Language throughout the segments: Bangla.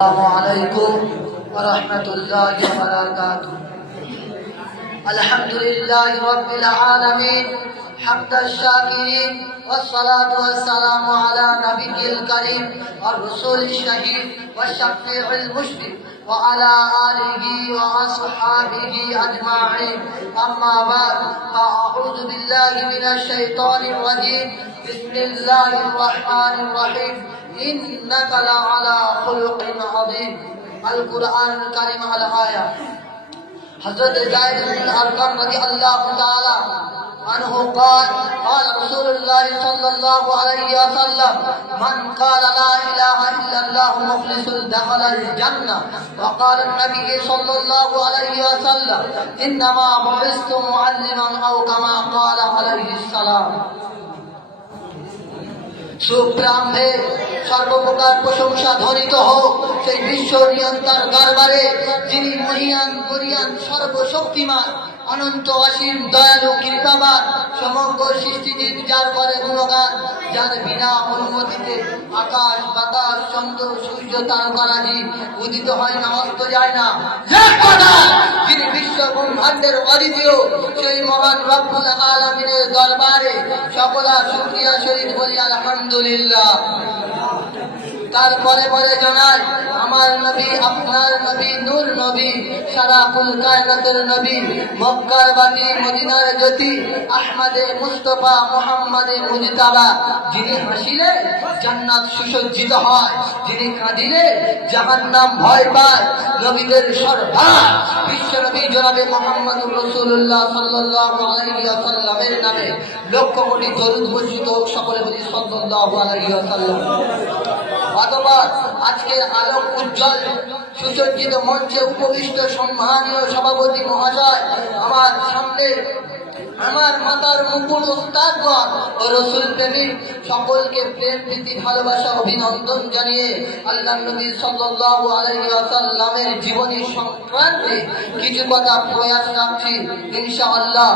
السلام عليكم ورحمة الله وبركاته. الحمد لله رب العالمين حمد الشاكرين والصلاة والسلام على نبي الكريم والرسول الشهيد والشفيع المشفق وعلى آله وأصحابه أجمعين. أما بعد فأعوذ بالله من الشيطان الرجيم. بسم الله الرحمن الرحيم. إنك لعلى خلق عظيم. القرآن الكريم على آية. حضرت زيد بن أرقم رضي الله تعالى عنه قال رسول الله صلى الله عليه وسلم: من قال لا إله إلا الله مخلص دخل الجنة. وقال النبي صلى الله عليه وسلم: إنما بعثت معلما أو كما قال عليه السلام. সুপ্রাম্ভে সর্বপ্রকার প্রশংসা ধ্বনিত হোক সেই বিশ্ব নিয়ন্তার দরবারে, যিনি মহিয়ান গরিয়ান সর্বশক্তিমান অনন্ত অসীম দয়ালু কৃপাবান সমগ্র সৃষ্টিজীব, যার করে গুণগান, যার বিনা অনুমতিতে আকাশ বাতাস চন্দ্র সূর্য তারকারাজি উদিত হয় না, অস্ত যায় না, যিনি বিশ্ব ব্রহ্মাণ্ডের অদ্বিতীয় সেই মহান রব্বুল আলামিনের দরবারে সকলা শুকরিয়া শরীফ বলি আলহামদুলিল্লাহ। তারপরে পরে জানাই, আমার নবী, আপনার নবী, নূর নবী, সারা কুল কায়নাতের নবী, মক্কার বাতি, মদিনার জ্যোতি, আহমদে মুস্তফা মুহাম্মাদে মুজতাবা, যিনি হাসিলে জান্নাত সুসজ্জিত হয়, যিনি কাঁদিলে জাহান্নাম ভয় পায়, নবীদের সর্দার বিশ্ব নবী জনাবে মুহাম্মদুর রাসূলুল্লাহ সাল্লাল্লাহু আলাইহি ওয়াসাল্লামের নামে লক্ষ কোটি দরুদ বর্ষিত হোক। সকলে বলি সাল্লাল্লাহু আলাইহি ওয়াসাল্লাম। অথবা আজকের আলোক উজ্জ্বল সুসজ্জিত মঞ্চে উপবিষ্ট সম্মানীয় সভাপতি মহাশয়, আমার সামনে আমার মাতার মুকুল উস্তাদগণ ও রসুল প্রেমিক সকলকে প্রেম প্রীতি ভালোবাসা অভিনন্দন জানিয়ে আল্লাহ নবী সাল্লাল্লাহু আলাইহি ওয়াসাল্লামের জীবনী সংক্রান্তে কিছু কথা প্রয়াস রাখছি ইনশাআল্লাহ।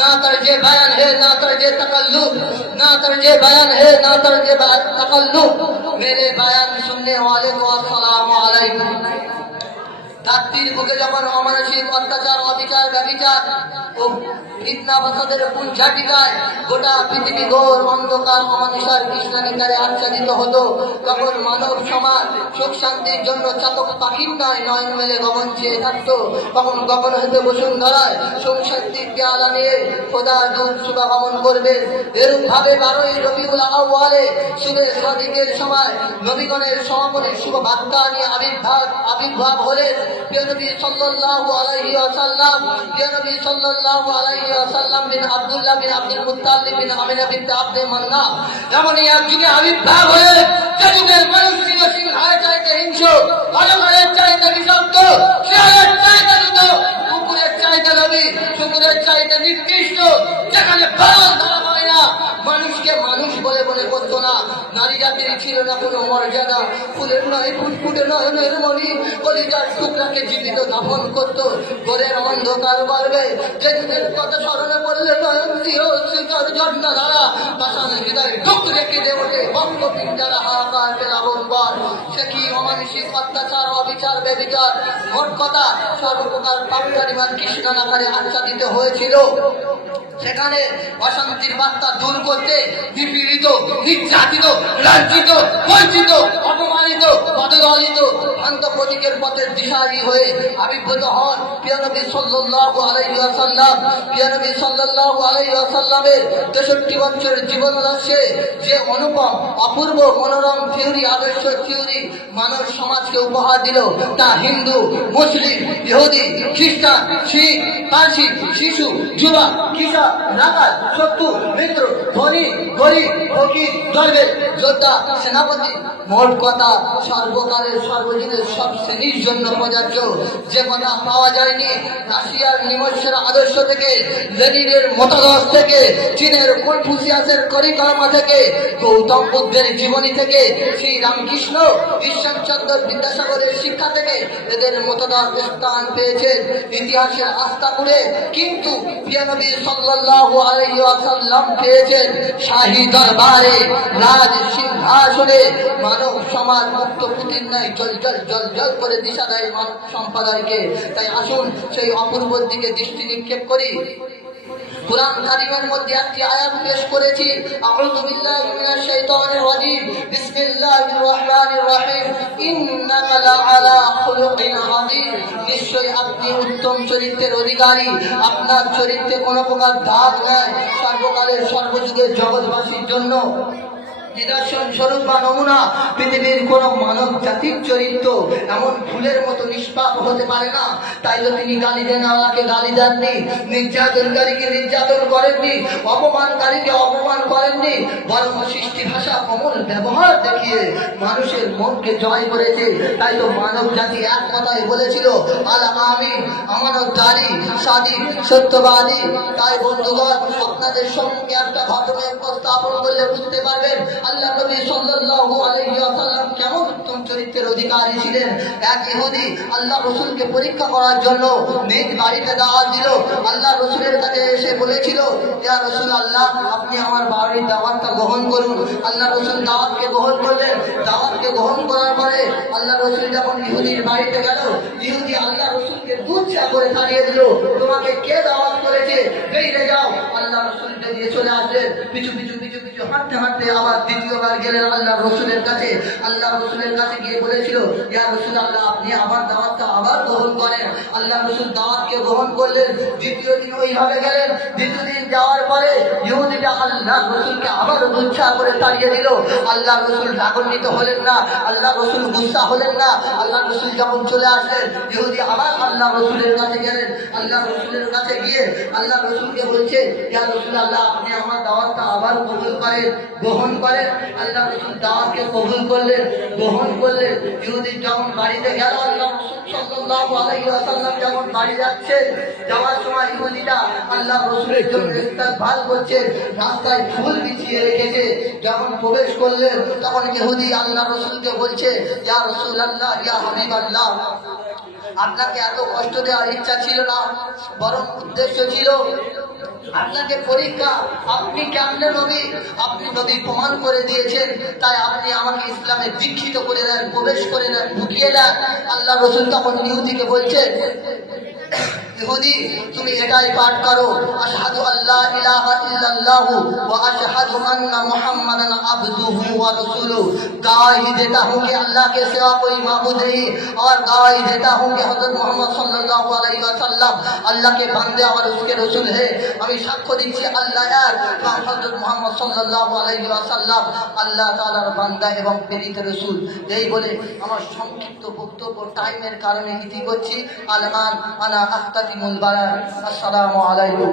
না তরজে বয়ান হে না তরজে তাকাল্লুফ, না তরজে বয়ান হে না তরজে তাকাল্লুফ। মেরে বয়ান শুননে ওয়ালে को আসসালামু আলাইকুম। জাতির বুকে যখন অমানসিক অত্যাচার, অবিচার, ব্যভিচার ও ফিতনা ফাসাদের পুঞ্জাটিকায় গোটা পৃথিবী ঘোর অন্ধকার অমানুষার কৃষ্ণানিকারে আচ্ছাদিত হতো, তখন মানব সমাজ সুখ শান্তির জন্য চাতক পাখির নয় নয়ন মেলে গগন চেয়ে থাকতো। তখন গগন হতে বসুন্ধরায় সুখ শান্তির পেয়ালা নিয়ে খোদার দূত শুভাগমন করবে। এরূপ ভাবে 12ই রবিউল আউয়ালে শুভে সাদিকের সময় নবীগণের সমাপনের শুভ বার্তা নিয়ে আবির্ভাব হলেন প্রিয় নবী সাল্লাল্লাহু আলাইহি ওয়াসাল্লাম। প্রিয় নবী সাল্লাল্লাহু আলাইহি ওয়াসাল্লাম বিন আব্দুল্লাহ বিন আব্দুল মুত্তালিব বিন আমিনা বিনতে আব্দে মান্নাফ এমনই এক যুগে আবির্ভাব হয়ে যে যুগের মানুষ ছিল সিংহের চাইতে হিংস্র, অজগরের চাইতে বিষাক্ত, শিয়ালের চাইতে দ্রুত, কুকুরের চাইতে লোভী, শুকুরের চাইতে নিকৃষ্ট, যেখানে বাল ধরা হয় না, মানুষকে মানুষ বলে মনে করতো না, নারী জাতির ছিল না কোনো মর্যাদা, ফুলের নয় ফুটফুটে নয়নের মণি কলিজার টুকরাকে জীবিত দাফন করতো। ঘরের অন্ধকার বাড়বে, যেদিনের কথা স্মরণে পড়লে নয়ন দিয়ে অশ্রুচার ঝর্ণা ধারা পাষাণ হৃদয় ঢুক রেখে দে ওঠে বক্ষ পিঞ্জারা হাহাকার পেলাবম্বর। সে কি অমানসিক অত্যাচার, অবিচার, ব্যভিচার, মোট কথা সর্বপ্রকার পাপকারিমার কৃষ্ণানাকারে আচ্ছাদিত হয়েছিল। সেখানে অশান্তির বার্তা দূর করতে নিপীড়িত, নির্যাতিত, লাঞ্ছিত, বঞ্চিত, অপমানিত, পদদলিত ভ্রান্ত প্রতীকের পথের দিশারি হয়ে আবির্ভূত হন প্রিয় নবী সাল্লাল্লাহু আলাইহি ওয়াসাল্লাম। প্রিয় নবী সাল্লাল্লাহু আলাইহি ওয়াসাল্লামের 63 বছরের জীবন দর্শে যে অনুপম অপূর্ব মনোরম থিওরি, আদর্শ থিওরি মানব সমাজকে উপহার দিল, তা হিন্দু, মুসলিম, ইহুদি, খ্রিস্টান, শিখ, পারসি, শিশু, যুবা, কিশোর, নাকাল, শত্রু, মিত্র, ধনী, গরিব, ফকির, দরবেশ, যোদ্ধা, সেনাপতি, মোট কথা সর্বকালের সর্বজনের সব শ্রেণীর জন্য প্রযোজ্য। যে কথা পাওয়া যায়নি রাশিয়ার নিমস্যের আদর্শ থেকে, লেনিনের মতাদর্শ থেকে, চীনের কনফুসিয়াসের করিকর্মা থেকে, গৌতম বুদ্ধের জীবনী থেকে, শ্রী রামকৃষ্ণ, ঈশ্বরচন্দ্র বিদ্যাসাগরের শিক্ষা থেকে এদের মতাদর্শ স্থান পেয়েছেন ইতিহাসের আস্তাকুড়ে। কিন্তু প্রিয় নবী সাল্লাল্লাহু আলাইহি ওয়াসাল্লাম পেয়েছেন শাহী দরবারে, রাজ সিংহাসনে, মানব সমাজ মুক্ত পুতির ন্যায় চলচল জল জল করে দিশা দেয় মানব সম্প্রদায়কে। তাই আসুন সেই অপূর্বর দিকে দৃষ্টি নিক্ষেপ করি। কুরআন কারীমের মধ্যে একটি আয়াত পেশ করেছি, আউযু বিল্লাহি মিনাশ শাইতানির রাজীম, বিসমিল্লাহির রহমানির রহিম, ইন্নাকা লাআলা খুলুকিন আযীম। নিশ্চয়ই আপনি উত্তম চরিত্রের অধিকারী, আপনার চরিত্রে কোনো প্রকার দাগ নাই, সর্বকালের সর্বযুগের জগৎবাসীর জন্য নিদর্শন স্বরূপ বা নমুনা। পৃথিবীর কোন মানব জাতির চরিত্র এমন ফুলের মতো নিষ্পাপ হতে পারে না। তাই তো তিনি গালি দেন আল্লাহকে গালি দেননি, নির্যাতনকারীকে নির্যাতন করেননি, অপমানকারীকে অপমান করেননি, বরং সৃষ্টি ভাষা কোমল ব্যবহার দেখিয়ে মানুষের মনকে জয় করেছে। তাই তো মানব জাতি এক কথায় বলেছিল, আল আমিন, আমানতদারি, সাদিক, সত্যবাদী। তাই বন্ধুগণ, আপনাদের সম্মুখে একটা ঘটনা উপস্থাপন করলে বুঝতে পারবেন আল্লাহ নবী সাল্লাল্লাহু আলাইহি ওয়াসাল্লাম কেমন উত্তম চরিত্রের অধিকারী ছিলেন। এক ইহুদি আল্লাহ রাসূলকে পরীক্ষা করার জন্য নিজ বাড়িতে দাওয়াত দিল। আল্লাহ রাসূলের কাছে এসে বলেছিল, ইয়া রাসূলুল্লাহ, আপনি আমার বাড়ির দাওয়াতটা গ্রহণ করুন। আল্লাহ রাসূল দাওয়াতকে গ্রহণ করলেন। দাওয়াতকে গ্রহণ করার পরে আল্লাহ রাসূল যখন ইহুদির বাড়িতে গেল, ইহুদি আল্লাহ রাসূলকে দুধচা করে তাড়িয়ে দিল। তোমাকে কে দাওয়াত করেছে? বেরিয়ে যাও। আল্লাহ রাসূলকে দিয়ে চলে আসলেন। পিছু পিছু পিছু পিছু হাঁটতে হাঁটতে আবার দ্বিতীয়বার গেলেন আল্লাহ রসুলের কাছে। আল্লাহ রসুলের কাছে গিয়ে বলেছিল, ইয়া রাসূলুল্লাহ, আপনি আমার দাওয়াতটা আবার গ্রহণ করেন। আল্লাহ রসুল দাওয়াতকে গ্রহণ করলেন। দ্বিতীয় দিন ওইভাবে গেলেন। দ্বিতীয় দিন যাওয়ার পরে ইহুদিটা আল্লাহ রসুলকে আবার দুচ্ছা করে তাড়িয়ে দিল। আল্লাহ রসুল রাগান্বিত হলেন না, আল্লাহ রসুল গুসা হলেন না। আল্লাহ রসুল যখন চলে আসলেন, ইহুদি আবার আল্লাহ রসুলের কাছে গেলেন। আল্লাহ রসুলের কাছে গিয়ে আল্লাহ রসুলকে বলছে, ইয়া রাসূলুল্লাহ, আপনি আমার দাওয়াতটা আবার কবুল করেন, গ্রহণ করেন। আল্লাহ রাসূল দাওয়াতকে কবুল করলেন, গ্রহণ করলেন। ইহুদি যখন বাড়িতে গেল, আল্লাহ রাসূল সাল্লাল্লাহু আলাইহি ওয়াসাল্লাম যখন বাড়ি যাচ্ছে, যাওয়ার সময় ইহুদিটা আল্লাহ রাসূলের জন্য ইস্তেগফার করছে, রাস্তায় ফুল বিছিয়ে রেখেছে। যখন প্রবেশ করলেন, তখন ইহুদি আল্লাহ রাসূলকে বলছে, ইয়া রাসূলুল্লাহ, ইয়া হাবিবাল্লাহ, আপনাকে এত কষ্ট দেওয়ার ইচ্ছা ছিল না, বরং উদ্দেশ্য ছিল আপনাকে পরীক্ষা। আপনি কেমনে নবী? আপনি নবী প্রমাণ করে দিয়েছেন, তাই আপনি আমাকে ইসলামে দীক্ষিত করে দেন, প্রবেশ করে দেন, ঢুকিয়ে দেন। আল্লাহ রাসূল তখন ইহুদিকে বলছে, ইহুদি, তুমি এটাই পাঠ করো, আশহাদু আল্লা ইলাহা ইল্লাল্লাহু ওয়া আশহাদু আন্না মুহাম্মাদান আবদুহু ওয়া রাসূলুহু। गवाही देता हूँ कि अल्लाह के सिवा कोई माबूद नहीं, और गवाही देता हूँ कि हज़रत मोहम्मद सल्लल्लाहु अलैहि वसल्लम अल्लाह के बंदे और उसके रसूल है। আমি সাক্ষ্য দিচ্ছি আল্লাহ এক, এবং হযরত মুহাম্মদ সাল্লাল্লাহু আলাইহি ওয়াসাল্লাম আল্লাহ তাআলার বান্দা এবং প্রেরিত রাসূল। এই বলে আমার সংক্ষিপ্ত বক্তব্য টাইমের কারণে ইতি করছি। আলমান আনা আখতাতিমুল বায়ান। আসসালামু আলাইকুম।